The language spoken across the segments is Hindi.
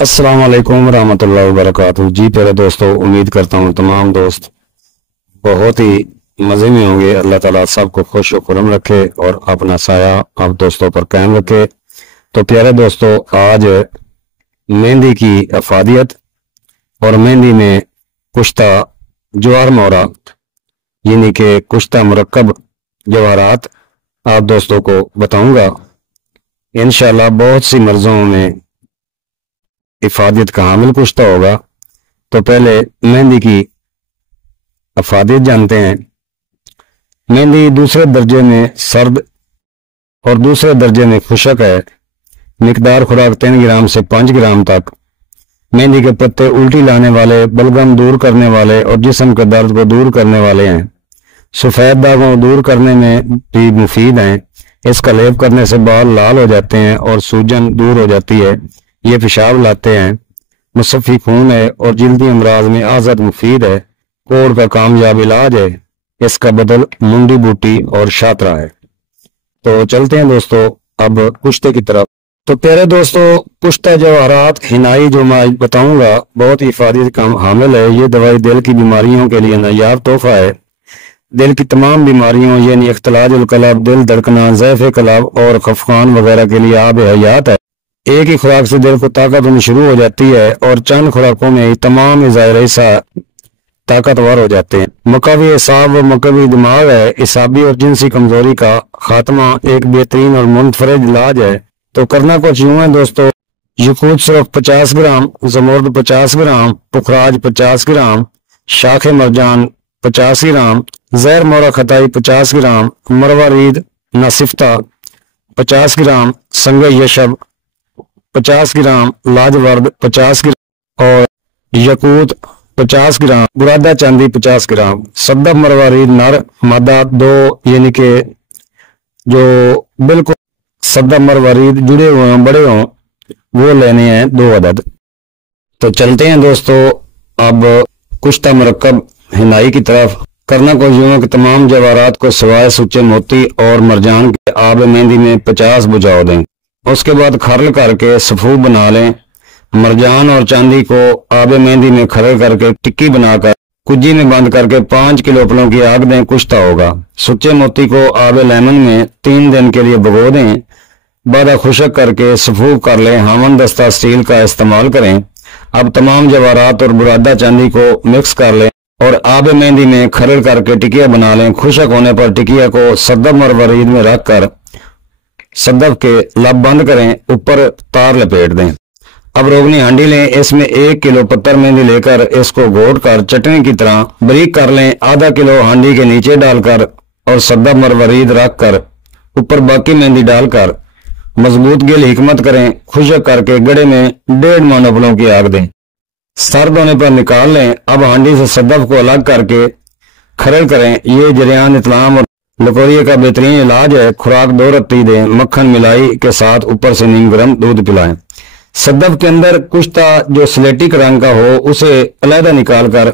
अस्सलाम वालेकुम रहमतुल्लाहि व बरकातुहू। जी प्यारे दोस्तों, उम्मीद करता हूँ तमाम दोस्त बहुत ही मज़े में होंगे। अल्लाह ताला सबको खुश और खुरम रखे और अपना साया आप दोस्तों पर कायम रखे। तो प्यारे दोस्तों, आज मेहंदी की अफादियत और मेहंदी में कुश्ता जवाहर मोहरा यानी कि कुश्ता मुरक्कब जवाहरात आप दोस्तों को बताऊंगा। इंशाल्लाह बहुत सी मर्जों में इफादियत का हामिल कुश्ता होगा। तो पहले मेहंदी की अफादियत जानते हैं। मेहंदी दूसरे दर्जे में सर्द और दूसरे दर्जे में खुशक है। मिकदार खुराक 3 ग्राम से 5 ग्राम तक। मेहंदी के पत्ते उल्टी लाने वाले, बलगम दूर करने वाले और जिस्म के दर्द को दूर करने वाले हैं। सफेद दागों को दूर करने में भी मुफीद हैं। इसका लेप करने से बाल लाल हो जाते हैं और सूजन दूर हो जाती है। ये पेशाब लाते हैं। मुसफ़ी खून है और जिल्दी अमराज में आज़ाद मुफीद है। कोड़ का कामयाब इलाज है। इसका बदल मुंडी बूटी और शातरा है। तो चलते हैं दोस्तों अब कुश्ते की तरफ। तो प्यारे दोस्तों, कुश्ता जवाहरात हिनाई जो मैं आज बताऊंगा बहुत ही इफादियत का हामिल है। ये दवाई दिल की बीमारियों के लिए नायाब तोहफा है। दिल की तमाम बीमारियों यानी इख्तिलाजुल कलब, दिल धड़कना, ज़ैफ़े कलब और खफकान वगैरह के लिए आब हयात है। एक ही खुराक से दिल को ताकत होनी शुरू हो जाती है और चंद खुराकों में ही तमाम इज़ाए ताकतवर हो जाते हैं। मकवी एसाब व मकवी दिमाग है। इसाबी और जिनसी कमजोरी का खात्मा एक बेहतरीन और मुनफरद इलाज है। तो करना कुछ यूं है दोस्तों। यकूत सिर्फ 50 ग्राम, जमुर्द 50 ग्राम, पुखराज 50 ग्राम, शाख मरजान 50 ग्राम, जहर मोरा खताई 50 ग्राम, मरवा रीद नासिफ्ता 50 ग्राम, संग यशब 50 ग्राम, लाजवर्द 50 ग्राम और यकूत 50 ग्राम, बुरादा चांदी 50 ग्राम, सद्दब मरवारीद नर मादा 2 यानी कि जो बिल्कुल सद्दब मरवारीद जुड़े हुए हों, बड़े हों, वो लेने हैं 2 अदद। तो चलते हैं दोस्तों अब कुश्ता मुरक्कब हिनाई की तरफ। करना को यूं कि तमाम जवाहरात को सिवाय सुच्चे मोती और मरजान के आब मेहंदी में 50 बुझाव दें। उसके बाद खरल करके सफूफ बना लें। मरजान और चांदी को आब मेहंदी में खरल करके टिक्की बनाकर कुज्जी में बंद करके 5 किलो फलों की आग दें, कुश्ता होगा। सुच्चे मोती को आब लेमन में 3 दिन के लिए भिगो दें। बाद खुशक करके सफूफ कर लें। हामन दस्ता स्टील का इस्तेमाल करें। अब तमाम जवाहरात और बुरादा चांदी को मिक्स कर लें और आब मेहंदी में खरल करके टिकिया बना लें। खुशक होने पर टिकिया को सद्दब मरवरीद में रखकर सद्दब के लब बंद करें, ऊपर तार लपेट दें। अब रोगनी हांडी लें। इसमें 1 किलो पत्थर मेहंदी लेकर इसको घोट कर चटनी की तरह बारीक कर लें। आधा किलो हांडी के नीचे डालकर और सद्दब मरवरीद रखकर ऊपर बाकी मेहंदी डालकर मजबूत गिल हिकमत करें। खुशक करके गड़े में 1.5 मानोफलों की आग दें। सर्द होने पर निकाल लें। अब हांडी से सद्दब को अलग करके खरल करें। ये जरियान इतलाम और लकोरिया का बेहतरीन इलाज है। खुराक 2 रत्ती दें। मक्खन मिलाई के साथ ऊपर से नीम गर्म दूध पिलाएं। सद्दब के अंदर कुश्ता जो स्लेटी रंग का हो उसे अलहदा निकाल कर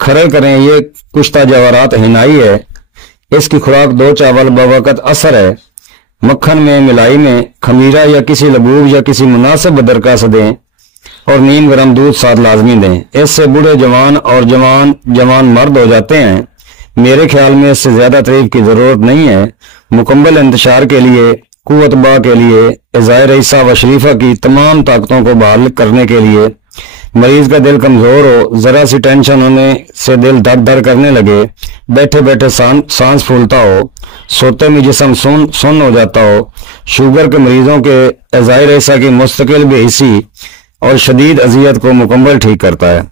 खरल करें। ये कुश्ता जवाहरात हिनाई है। इसकी खुराक 2 चावल बवक़्त असर है। मक्खन में मिलाई में खमीरा या किसी लबूब या किसी मुनासिब बदरका से दें और नीम गर्म दूध साथ लाजमी दें। इससे बूढ़े जवान और जवान मर्द हो जाते हैं। मेरे ख्याल में इससे ज्यादा तारीफ की जरूरत नहीं है। मुकम्मल इंतशार के लिए, कुव्वत बा के लिए, इज़ाए रईसा व शरीफा की तमाम ताकतों को बहाल करने के लिए, मरीज का दिल कमजोर हो, जरा सी टेंशन होने से दिल धक धक करने लगे, बैठे बैठे सांस फूलता हो, सोते में जिस्म सुन्न हो जाता हो, शुगर के मरीजों के इज़ाए रईसा की मुस्तकिल बेहिसी और शदीद अजियत को मुकम्मल ठीक करता है।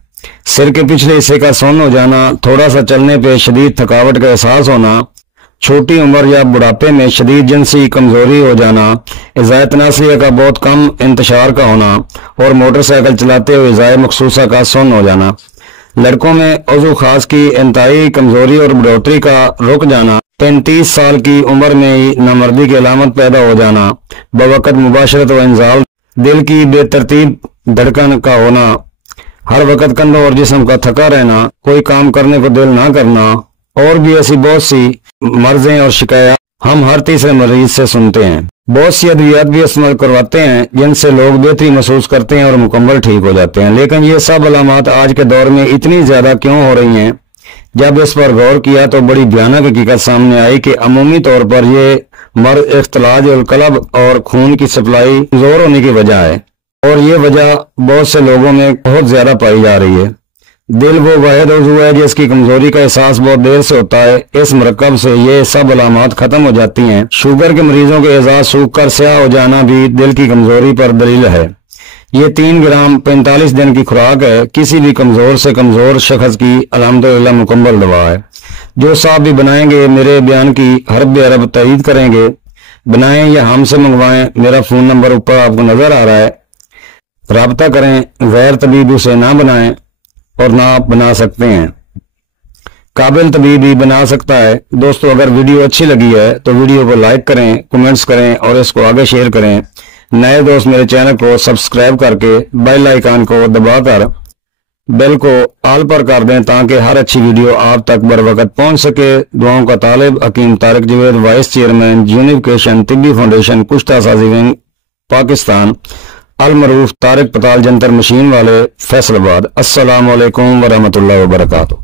सिर के पिछले हिस्से का सुन्न हो जाना, थोड़ा सा चलने पे शदीद थकावट का एहसास होना, छोटी उम्र या बुढ़ापे में शदीद जिनसी कमजोरी हो जाना, इज़ाए तनासिया का बहुत कम इंतशार का होना और मोटरसाइकिल चलाते हुए इज़ाए मखसूसा का सुन्न हो जाना, लड़कों में उज़्व खास की इंतहाई कमजोरी और बढ़ोतरी का रुक जाना, 35 साल की उम्र में ही नामर्दी की अलामत पैदा हो जाना, बवक़्त मुबाशरत व इंजाल, दिल की बेतरतीब धड़कन का होना, हर वक्त कंधों और जिस्म का थका रहना, कोई काम करने को दिल ना करना और भी ऐसी बहुत सी मर्जें और शिकायत हम हर तीसरे मरीज से सुनते हैं। बहुत सी अद्वियात भी इस्तेमाल करवाते हैं जिनसे लोग बेहतरी महसूस करते हैं और मुकम्मल ठीक हो जाते हैं, लेकिन ये सब अलामात आज के दौर में इतनी ज्यादा क्यों हो रही हैं? जब इस पर गौर किया तो बड़ी भयानक हकीकत सामने आई कि अमूमी तौर पर यह मर्द इख्तिलाज और कलब और खून की सप्लाई कमजोर होने की वजह है, और ये वजह बहुत से लोगों में बहुत ज्यादा पाई जा रही है। दिल वो वाहिद उज़्व है जिसकी कमजोरी का एहसास बहुत देर से होता है। इस मरकब से ये सब अलामात खत्म हो जाती हैं। शुगर के मरीजों के एजाज सूख कर स्याह हो जाना भी दिल की कमजोरी पर दलील है। ये 3 ग्राम 45 दिन की खुराक है। किसी भी कमजोर से कमजोर शख्स की अल्हम्दुलिल्लाह मुकम्मल दवा है। जो साहब भी बनाएंगे मेरे बयान की हरब अरब तईद करेंगे। बनाएं या हमसे मंगवाएं, मेरा फोन नंबर ऊपर आपको नजर आ रहा है। राब्ता करें, गैर तबीब उसे ना बनाएं और ना आप बना सकते हैं। काबिल तबीब ही बना सकता है। दोस्तों, अगर वीडियो अच्छी लगी है तो वीडियो को लाइक करें, कमेंट्स करें और इसको आगे शेयर करें। नए दोस्त मेरे चैनल को सब्सक्राइब करके बेल आइकन को दबाकर बेल को ऑल पर कर दें ताकि हर अच्छी वीडियो आप तक बर वक्त पहुंच सके। दुआओं का तालिब Hakim Tariq Javed, vice chairman unification तिब्बी फाउंडेशन, कुश्ता साजी विंग, पाकिस्तान। अल मरूफ तारिक पताल जंतर मशीन वाले, फैसलाबाद। अस्सलाम वालेकुम वरहमतुल्लाहि वबरकातुहू।